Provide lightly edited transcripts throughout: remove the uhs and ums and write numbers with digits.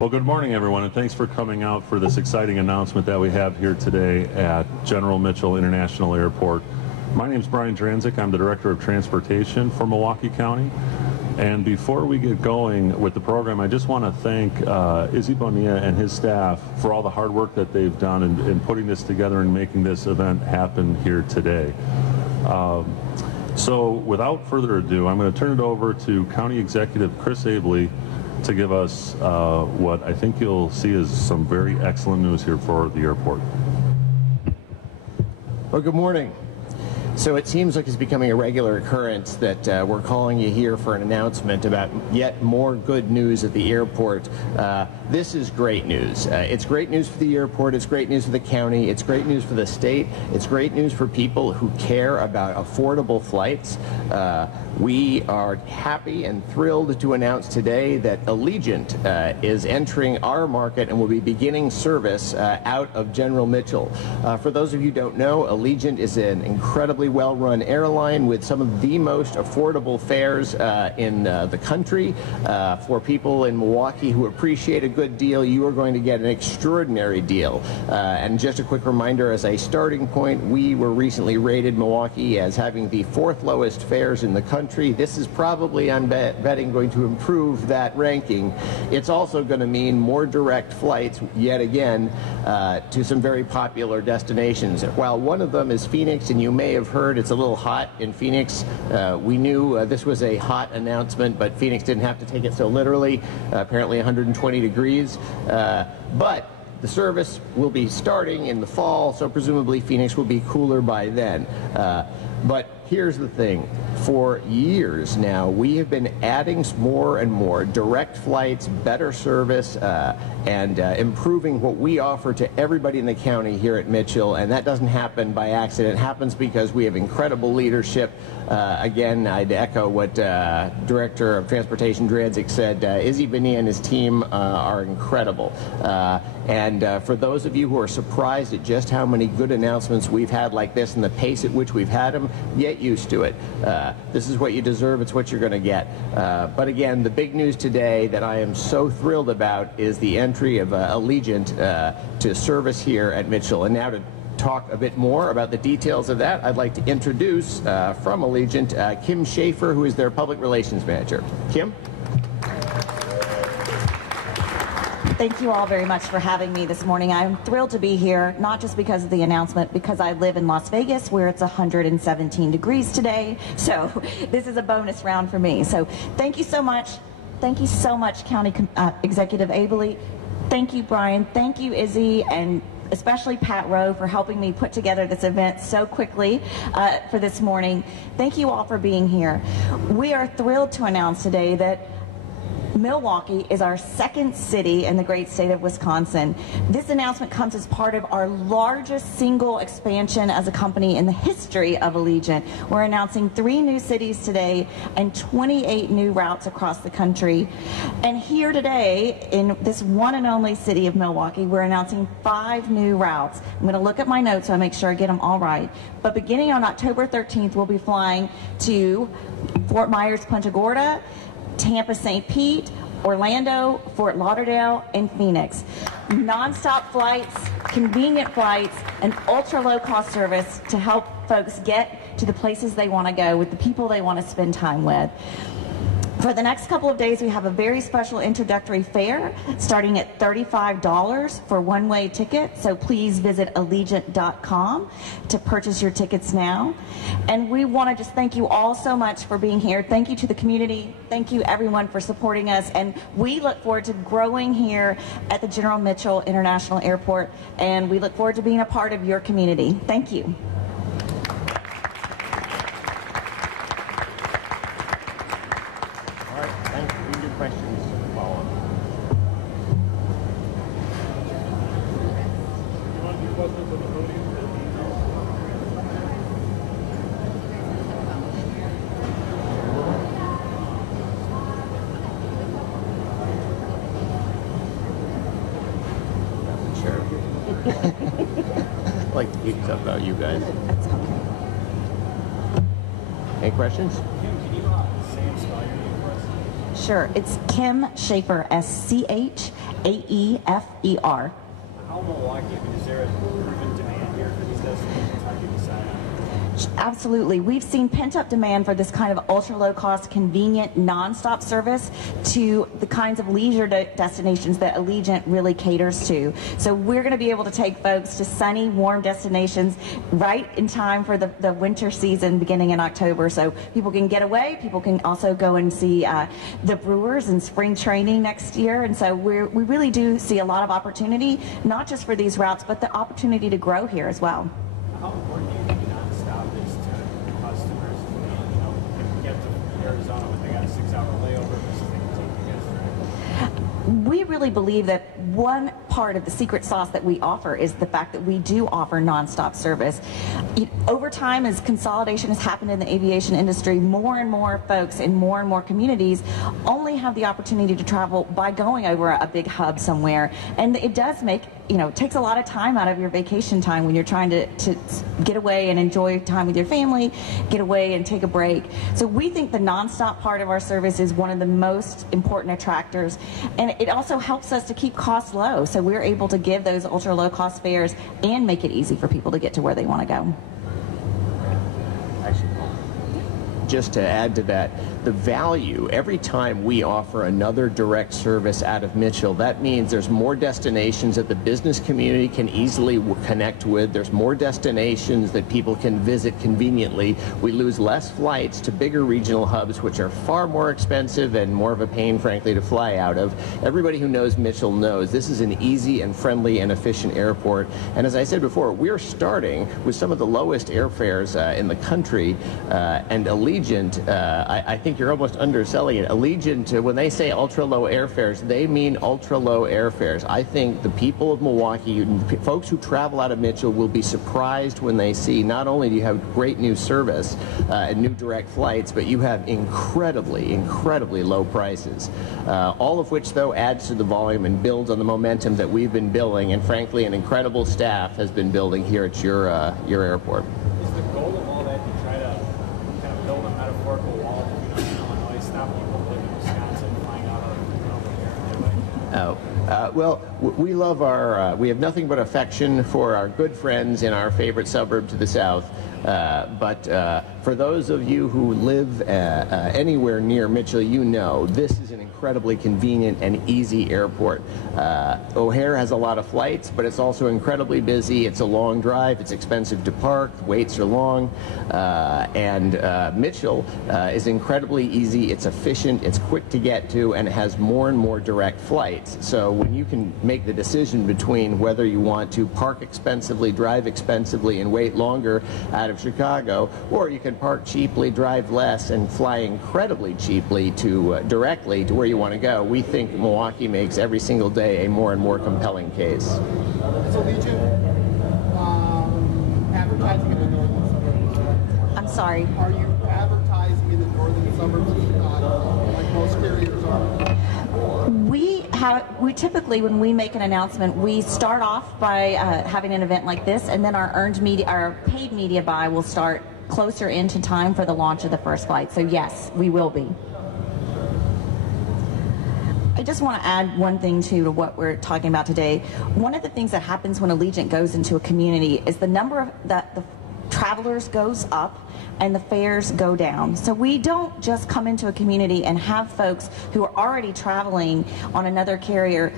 Well, good morning, everyone, and thanks for coming out for this exciting announcement that we have here today at General Mitchell International Airport. My name is Brian Dranzik. I'm the Director of Transportation for Milwaukee County. And before we get going with the program, I just want to thank Izzy Bonilla and his staff for all the hard work that they've done in putting this together and making this event happen here today. So without further ado, I'm going to turn it over to County Executive Chris Abley to give us what I think you'll see is some very excellent news here for the airport. Well, good morning. So it seems like it's becoming a regular occurrence that we're calling you here for an announcement about yet more good news at the airport. This is great news. It's great news for the airport, it's great news for the county, it's great news for the state, it's great news for people who care about affordable flights. We are happy and thrilled to announce today that Allegiant is entering our market and will be beginning service out of General Mitchell. For those of you who don't know, Allegiant is an incredibly well-run airline with some of the most affordable fares in the country. For people in Milwaukee who appreciate a good deal, you are going to get an extraordinary deal. And just a quick reminder, as a starting point, we were recently rated, Milwaukee, as having the 4th lowest fares in the country. This is probably, I'm betting, going to improve that ranking. It's also going to mean more direct flights, yet again, to some very popular destinations. While one of them is Phoenix, and you may have heard it's a little hot in Phoenix. We knew this was a hot announcement, but Phoenix didn't have to take it so literally. Apparently 120 degrees. But the service will be starting in the fall, so presumably Phoenix will be cooler by then. But here's the thing. For years now, we have been adding more and more direct flights, better service, and improving what we offer to everybody in the county here at Mitchell. And that doesn't happen by accident. It happens because we have incredible leadership. Again, I'd echo what Director of Transportation Dranzik said. Izzy Bonilla and his team are incredible. And for those of you who are surprised at just how many good announcements we've had like this and the pace at which we've had them, get used to it. This is what you deserve. It's what you're going to get. But again, the big news today that I am so thrilled about is the entry of Allegiant to service here at Mitchell. And now to talk a bit more about the details of that, I'd like to introduce from Allegiant Kim Schaefer, who is their Public Relations Manager. Kim? Thank you all very much for having me this morning. I'm thrilled to be here, not just because of the announcement, because I live in Las Vegas where it's 117 degrees today. So this is a bonus round for me. So thank you so much. Thank you so much, County Executive Abley. Thank you, Brian. Thank you, Izzy, and especially Pat Rowe for helping me put together this event so quickly for this morning. Thank you all for being here. We are thrilled to announce today that Milwaukee is our 2nd city in the great state of Wisconsin. This announcement comes as part of our largest single expansion as a company in the history of Allegiant. We're announcing 3 new cities today and 28 new routes across the country. And here today, in this one and only city of Milwaukee, we're announcing 5 new routes. I'm going to look at my notes so I make sure I get them all right. But beginning on October 13th, we'll be flying to Fort Myers, Punta Gorda, Tampa, St. Pete, Orlando, Fort Lauderdale, and Phoenix. Non-stop flights, convenient flights, and ultra-low-cost service to help folks get to the places they want to go with the people they want to spend time with. For the next couple of days, we have a very special introductory fare starting at $35 for one-way ticket. So please visit Allegiant.com to purchase your tickets now. And we want to just thank you all so much for being here. Thank you to the community. Thank you, everyone, for supporting us. And we look forward to growing here at the General Mitchell International Airport. And we look forward to being a part of your community. Thank you. Questions follow up. Sure. I like to keep stuff about you guys. Any questions? Sure. It's Kim Schaefer, S-C-H AEFER. How Milwaukee, is there a proven demand here for these destinations? How do you decide on it? Absolutely. We've seen pent-up demand for this kind of ultra-low-cost, convenient, nonstop service to the kinds of leisure destinations that Allegiant really caters to. So we're going to be able to take folks to sunny, warm destinations right in time for the winter season beginning in October. So people can get away. People can also go and see the Brewers in spring training next year. And so we really do see a lot of opportunity, not just for these routes, but the opportunity to grow here as well. How important do you think nonstop is to customers? You know, if we get to Arizona, but they got a 6-hour layover, this is going to take you guys through. We really believe that one part of the secret sauce that we offer is the fact that we do offer nonstop service. Over time, as consolidation has happened in the aviation industry, more and more folks in more and more communities only have the opportunity to travel by going over a big hub somewhere. And it does make, it takes a lot of time out of your vacation time when you're trying to get away and enjoy time with your family, get away and take a break. So we think the nonstop part of our service is one of the most important attractors. And it also helps us to keep costs low. So we're able to give those ultra low cost fares and make it easy for people to get to where they want to go. Just to add to that, the value, every time we offer another direct service out of Mitchell, that means there's more destinations that the business community can easily connect with. There's more destinations that people can visit conveniently. We lose less flights to bigger regional hubs, which are far more expensive and more of a pain, frankly, to fly out of. Everybody who knows Mitchell knows this is an easy and friendly and efficient airport. And as I said before, we're starting with some of the lowest airfares in the country, and Allegiant, I think you're almost underselling it. Allegiant, when they say ultra-low airfares, they mean ultra-low airfares. I think the people of Milwaukee, folks who travel out of Mitchell, will be surprised when they see not only do you have great new service and new direct flights, but you have incredibly low prices. All of which, though, adds to the volume and builds on the momentum that we've been building, and frankly, an incredible staff has been building here at your airport. Is the goal of all that to try to kind of build a metaphorical wall between us and Illinois, stop people who live in Wisconsin flying out of here? Well, we love we have nothing but affection for our good friends in our favorite suburb to the south. But for those of you who live anywhere near Mitchell, you know this is an incredibly convenient and easy airport. O'Hare has a lot of flights, but it's also incredibly busy. It's a long drive. It's expensive to park. Waits are long. And Mitchell is incredibly easy. It's efficient. It's quick to get to, and it has more and more direct flights. So when you can make the decision between whether you want to park expensively, drive expensively, and wait longer out of Chicago, or you can park cheaply, drive less, and fly incredibly cheaply directly to where you want to go, we think Milwaukee makes every single day a more and more compelling case. So Allegiant advertising in the northern suburbs. I'm sorry. Are you advertising in the northern suburbs of Chicago like most carriers are? We typically, when we make an announcement, we start off by having an event like this, and then our paid media buy will start closer into time for the launch of the first flight. So yes, we will be. I just want to add one thing to what we're talking about today. One of the things that happens when Allegiant goes into a community is the number of the travelers goes up and the fares go down. So we don't just come into a community and have folks who are already traveling on another carrier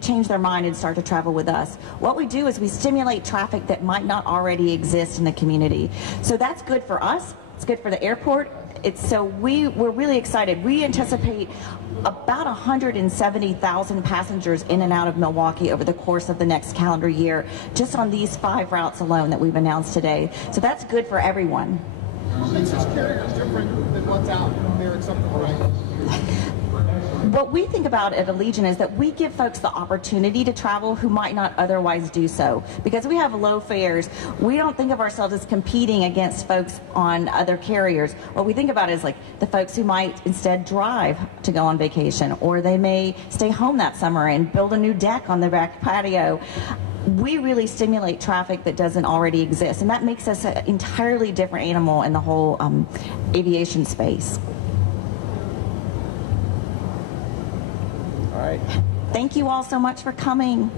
change their mind and start to travel with us. What we do is we stimulate traffic that might not already exist in the community. So that's good for us. It's good for the airport. We're really excited. We anticipate about 170,000 passengers in and out of Milwaukee over the course of the next calendar year, just on these 5 routes alone that we've announced today. So that's good for everyone. What makes this carrier different than what's out there except for price? What we think about at Allegiant is that we give folks the opportunity to travel who might not otherwise do so. Because we have low fares, we don't think of ourselves as competing against folks on other carriers. What we think about is like the folks who might instead drive to go on vacation, or they may stay home that summer and build a new deck on their back patio. We really stimulate traffic that doesn't already exist, and that makes us an entirely different animal in the whole aviation space. All right. Thank you all so much for coming.